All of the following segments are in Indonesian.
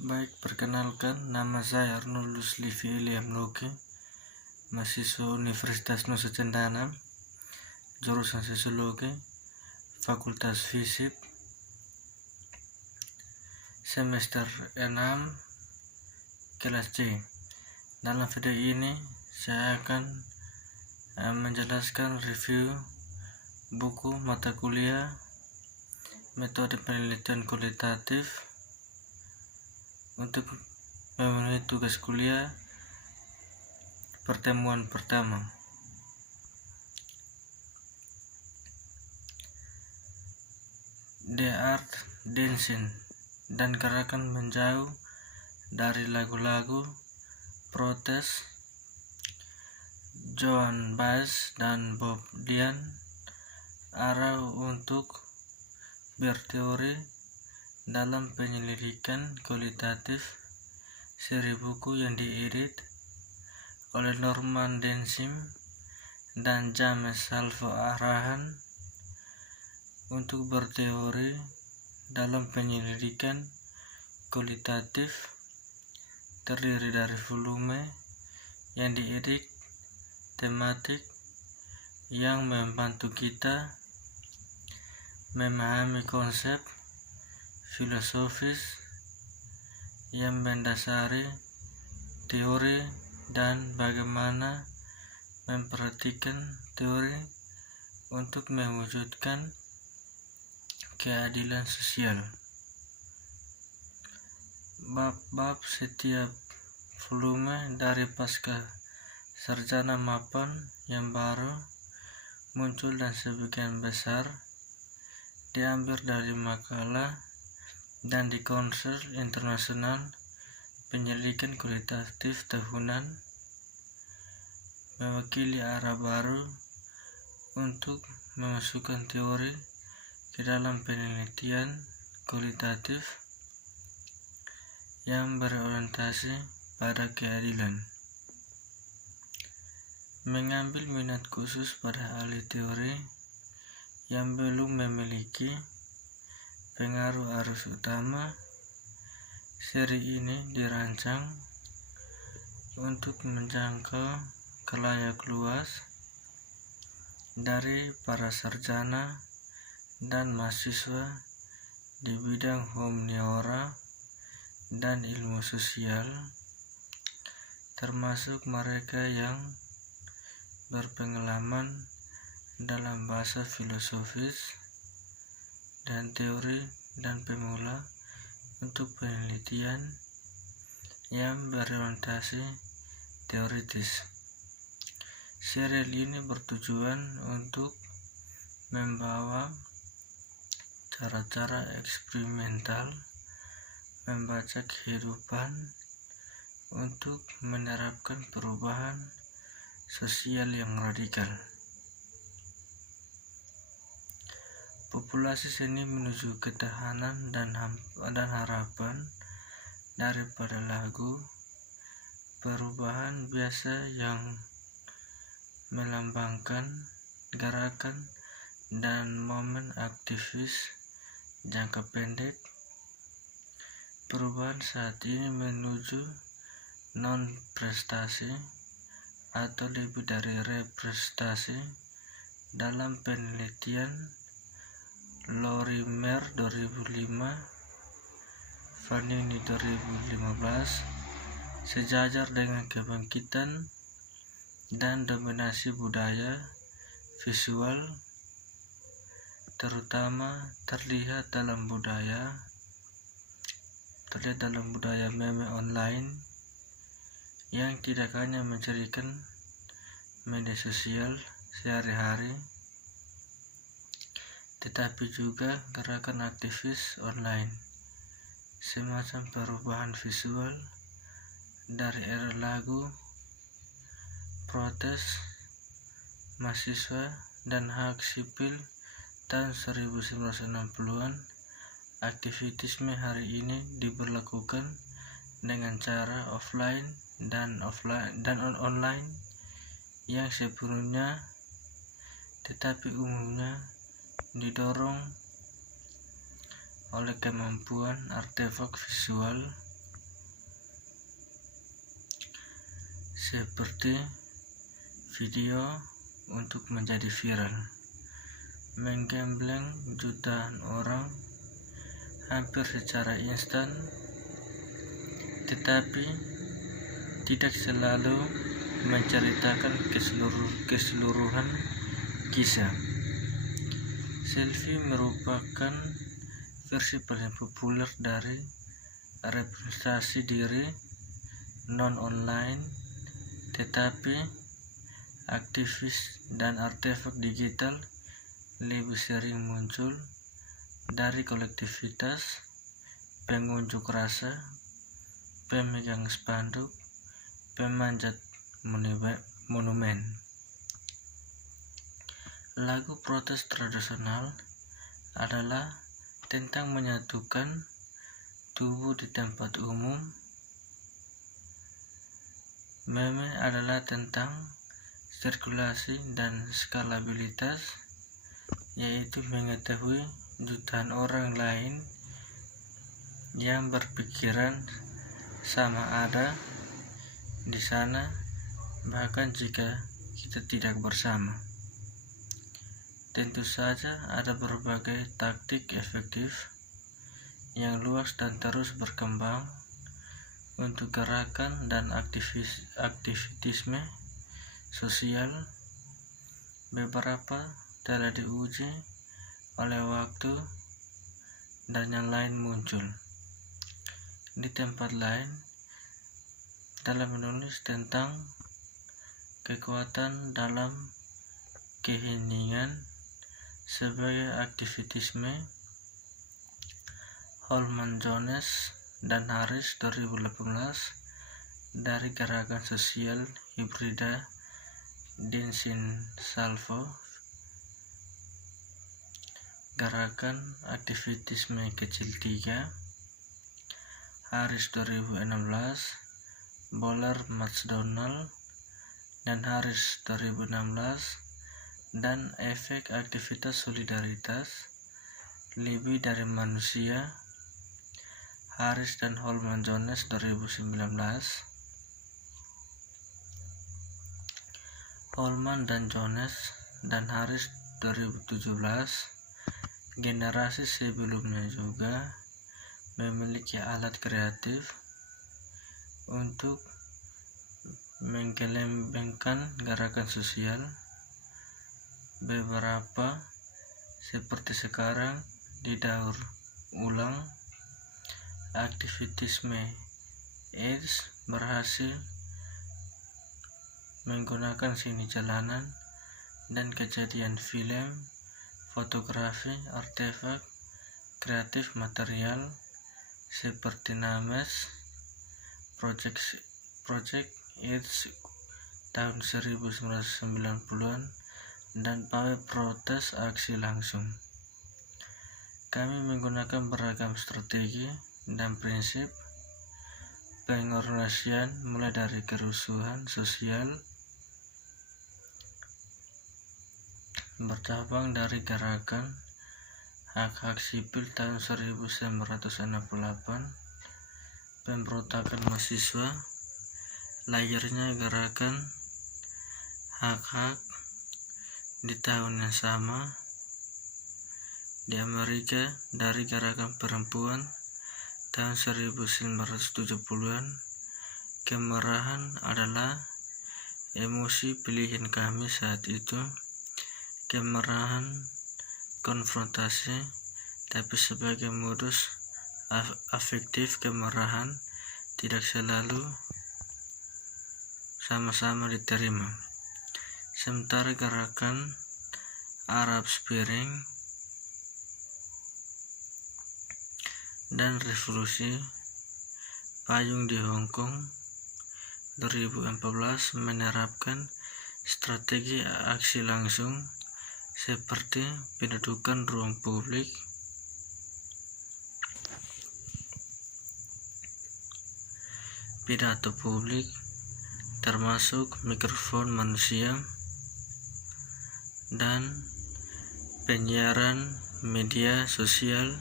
Baik, perkenalkan, nama saya Arnoldus Livi William Loki, mahasiswa Universitas Nusa Cendana, jurusan Sosiologi, Fakultas Fisip, semester 6, kelas C. Dalam video ini, saya akan menjelaskan review buku mata kuliah metode penelitian kualitatif untuk memenuhi tugas kuliah pertemuan pertama. The Art Dancing dan gerakan menjauh dari lagu-lagu protes Joan Baez dan Bob Dylan, arah untuk berteori dalam penyelidikan kualitatif, seri buku yang diedit oleh Norman Densim dan James Salvo Arahan untuk berteori dalam penyelidikan kualitatif, terdiri dari volume yang diedit tematik yang membantu kita memahami konsep filosofis yang mendasari teori dan bagaimana memperhatikan teori untuk mewujudkan keadilan sosial. Bab-bab setiap volume dari pasca sarjana maupun yang baru muncul dan sebagian besar diambil dari makalah dan di Konsul Internasional Penyelidikan Kualitatif tahunan, mewakili arah baru untuk memasukkan teori ke dalam penelitian kualitatif yang berorientasi pada keadilan. Mengambil minat khusus pada ahli teori yang belum memiliki pengaruh arus utama, seri ini dirancang untuk menjangkau khalayak luas dari para sarjana dan mahasiswa di bidang humaniora dan ilmu sosial, termasuk mereka yang berpengalaman dalam bahasa filosofis dan teori dan pemula untuk penelitian yang berorientasi teoritis. Serial ini bertujuan untuk membawa cara-cara eksperimental membaca kehidupan untuk menerapkan perubahan sosial yang radikal. Populasi seni menuju ketahanan dan harapan daripada lagu perubahan biasa yang melambangkan gerakan dan momen aktivis jangka pendek. Perubahan saat ini menuju non-prestasi atau lebih dari representasi dalam penelitian Lorimer 2005, Vanini 2015, sejajar dengan kebangkitan dan dominasi budaya visual, terutama terlihat dalam budaya meme online yang tidak hanya mencirikan media sosial sehari-hari, tetapi juga gerakan aktivis online, semacam perubahan visual dari era lagu, protes mahasiswa dan hak sipil tahun 1960-an. Aktivisme hari ini diberlakukan dengan cara offline dan online yang sepenuhnya tetapi umumnya didorong oleh kemampuan artefak visual seperti video untuk menjadi viral, menggembleng jutaan orang hampir secara instan, tetapi tidak selalu menceritakan keseluruhan kisah. Selfie merupakan versi paling populer dari representasi diri non-online, tetapi aktivis dan artefak digital lebih sering muncul dari kolektivitas, pengunjuk rasa, pemegang spanduk, pemanjat monumen. Lagu protes tradisional adalah tentang menyatukan tubuh di tempat umum. Meme adalah tentang sirkulasi dan skalabilitas, yaitu mengetahui jutaan orang lain yang berpikiran sama ada di sana, bahkan jika kita tidak bersama. Tentu saja ada berbagai taktik efektif yang luas dan terus berkembang untuk gerakan dan aktivitisme sosial. Beberapa telah diuji oleh waktu dan yang lain muncul di tempat lain. Dalam menulis tentang kekuatan dalam keheningan sebagai aktivitisme, Holman Jones dan Harris 2018 dari gerakan sosial hibrida Dinsin Salvo, gerakan aktivitisme kecil 3, Harris 2016, Boller McDonald dan Harris 2016, dan efek aktivitas solidaritas lebih dari manusia, Harris dan Holman Jones 2019. Holman dan Jones dan Harris 2017, generasi sebelumnya juga memiliki alat kreatif untuk menggelembengkan gerakan sosial. Beberapa seperti sekarang didaur ulang. Aktivitisme AIDS berhasil menggunakan seni jalanan dan kejadian film, fotografi, artefak kreatif material seperti Names Project AIDS tahun 1990-an dan pawai protes aksi langsung. Kami menggunakan beragam strategi dan prinsip pengorganisasian, mulai dari kerusuhan sosial bercabang dari gerakan hak-hak sipil tahun 1968, pemberontakan mahasiswa, lahirnya gerakan hak-hak di tahun yang sama di Amerika dari gerakan perempuan tahun 1970-an. Kemarahan adalah emosi pilihan kami saat itu, kemarahan konfrontasi, tapi sebagai modus afektif kemarahan tidak selalu sama-sama diterima. Sementara gerakan Arab Spring dan revolusi payung di Hong Kong 2014 menerapkan strategi aksi langsung seperti pendudukan ruang publik, pidato publik, termasuk mikrofon manusia, dan penyiaran media sosial.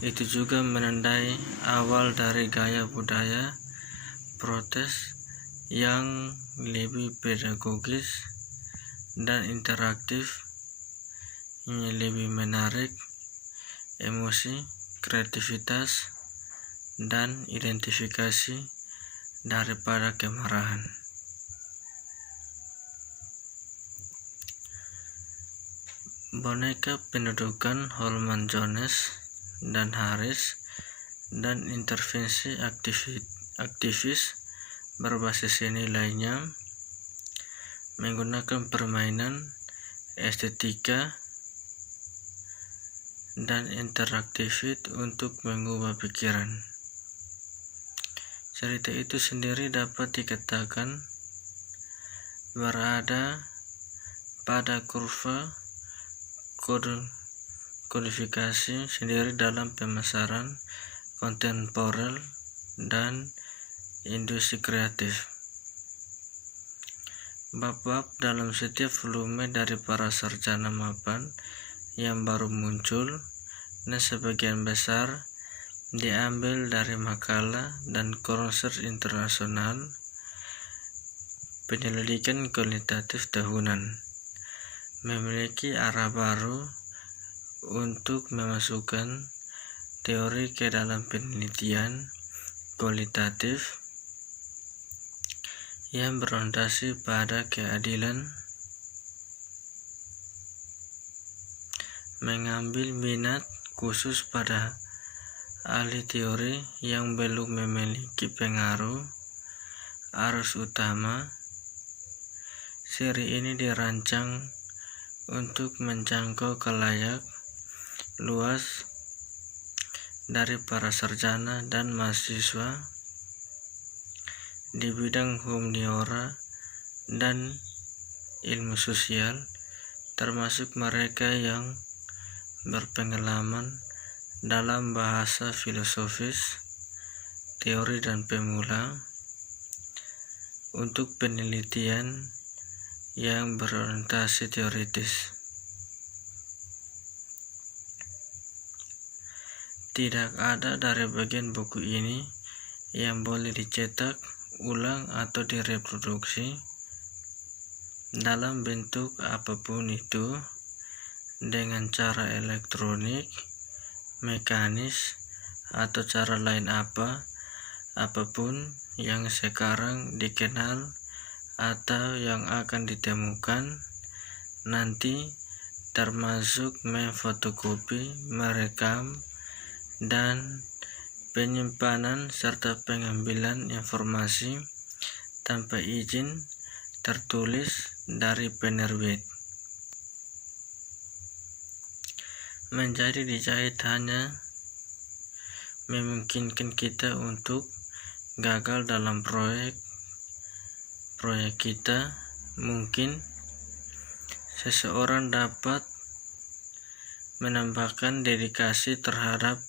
Itu juga menandai awal dari gaya budaya protes yang lebih pedagogis dan interaktif, ini lebih menarik emosi, kreativitas, dan identifikasi daripada kemarahan. Boneka pendudukan Holman Jones dan Harris dan intervensi aktivis berbasis seni lainnya menggunakan permainan, estetika, dan interaktivitas untuk mengubah pikiran. Cerita itu sendiri dapat dikatakan berada pada kurva kodifikasi sendiri dalam pemasaran kontemporer dan industri kreatif. Bab-bab dalam setiap volume dari para sarjana mapan yang baru muncul dan sebagian besar diambil dari makalah dan konser internasional penyelidikan kualitatif tahunan, memiliki arah baru untuk memasukkan teori ke dalam penelitian kualitatif yang berorientasi pada keadilan, mengambil minat khusus pada ahli teori yang belum memiliki pengaruh arus utama. Seri ini dirancang untuk menjangkau khalayak luas dari para sarjana dan mahasiswa di bidang humaniora dan ilmu sosial, termasuk mereka yang berpengalaman dalam bahasa filosofis, teori dan pemula, untuk penelitian yang berorientasi teoritis. Tidak ada dari bagian buku ini yang boleh dicetak ulang atau direproduksi dalam bentuk apapun itu dengan cara elektronik, mekanis, atau cara lain apapun yang sekarang dikenal atau yang akan ditemukan nanti, termasuk memfotokopi, merekam, dan penyimpanan serta pengambilan informasi tanpa izin tertulis dari penerbit. Menjadi dijahit hanya memungkinkan kita untuk gagal dalam proyek kita. Mungkin seseorang dapat menambahkan dedikasi terhadap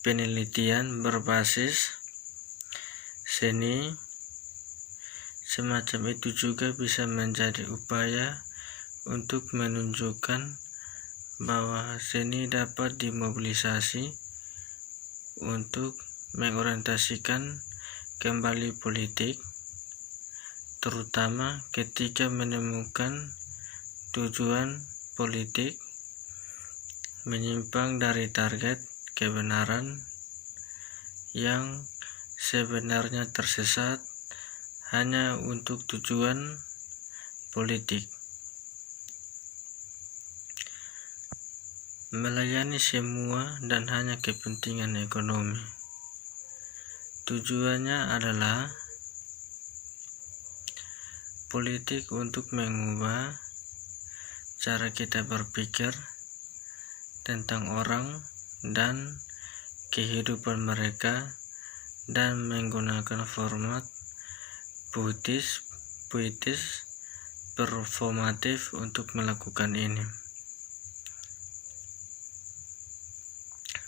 penelitian berbasis seni. Semacam itu juga bisa menjadi upaya untuk menunjukkan bahwa seni dapat dimobilisasi untuk mengorientasikan kembali politik, terutama ketika menemukan tujuan politik menyimpang dari target kebenaran yang sebenarnya tersesat hanya untuk tujuan politik. Melayani semua dan hanya kepentingan ekonomi. Tujuannya adalah politik untuk mengubah cara kita berpikir tentang orang dan kehidupan mereka dan menggunakan format puitis performatif untuk melakukan ini.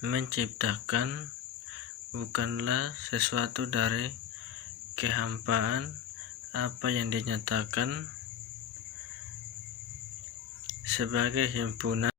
Menciptakan bukanlah sesuatu dari kehampaan apa yang dinyatakan sebagai himpunan